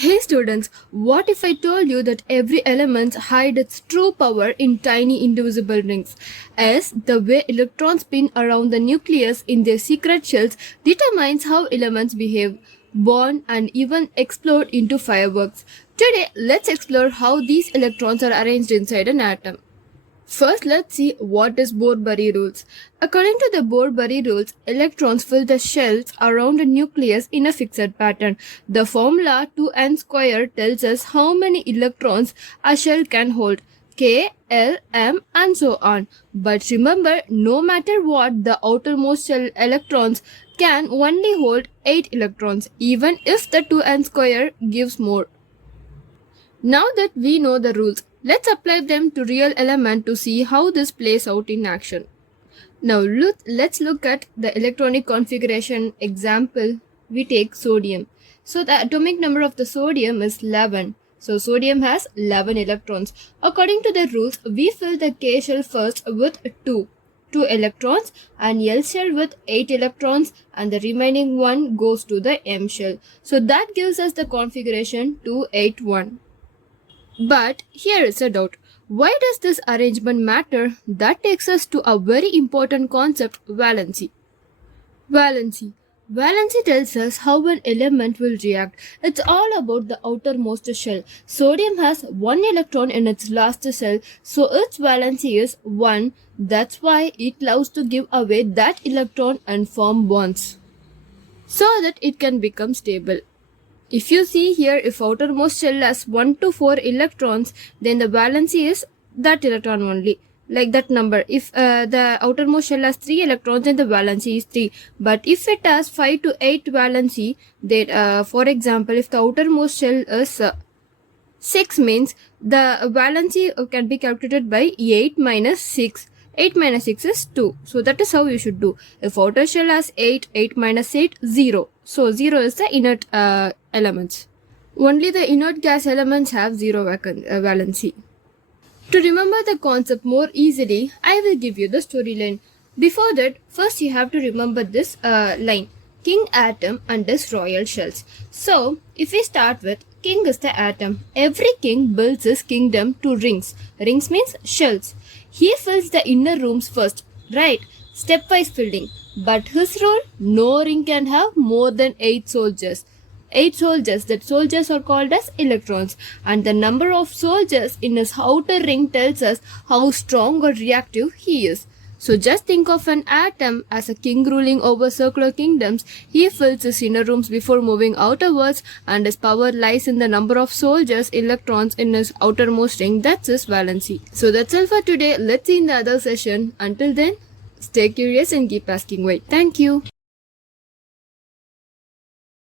Hey students, what if I told you that every element hides its true power in tiny indivisible rings? As the way electrons spin around the nucleus in their secret shells determines how elements behave, burn and even explode into fireworks. Today, let's explore how these electrons are arranged inside an atom. First, let's see what is Bohr-Bury rules. According to the Bohr-Bury rules, electrons fill the shells around a nucleus in a fixed pattern. The formula 2n squared tells us how many electrons a shell can hold. K, L, M and so on. But remember, no matter what, the outermost shell electrons can only hold 8 electrons, even if the 2n squared gives more. Now that we know the rules, let's apply them to real element to see how this plays out in action. Now let's look at the electronic configuration example. We take sodium. So the atomic number of the sodium is 11. So sodium has 11 electrons. According to the rules, we fill the K shell first with 2 electrons and L shell with 8 electrons, and the remaining one goes to the M shell. So that gives us the configuration 281. But here is a doubt. Why does this arrangement matter? That takes us to a very important concept, valency. Valency tells us how an element will react. It's all about the outermost shell. Sodium has 1 electron in its last shell, so its valency is 1. That's why it loves to give away that electron and form bonds, so that it can become stable. If you see here, if outermost shell has 1 to 4 electrons, then the valency is that electron only, like that number. If the outermost shell has 3 electrons, then the valency is 3. But if it has 5 to 8 valency, then for example, if the outermost shell is 6, means the valency can be calculated by 8 minus 6. 8 minus 6 is 2. So that is how you should do. If outer shell has 8, 8 minus 8, 0. So 0 is the inert elements. Only the inert gas elements have 0 valency. To remember the concept more easily, I will give you the storyline. Before that, first you have to remember this line. King atom and his royal shells. So, if we start with king is the atom. Every king builds his kingdom to rings. Rings means shells. He fills the inner rooms first, right? Stepwise filling. But his rule, no ring can have more than 8 soldiers. 8 soldiers, that soldiers are called as electrons. And the number of soldiers in his outer ring tells us how strong or reactive he is. So just think of an atom as a king ruling over circular kingdoms. He fills his inner rooms before moving outwards, and his power lies in the number of soldiers, electrons in his outermost ring. That's his valency. So that's all for today. Let's see in the other session. Until then, stay curious and keep asking why. Thank you.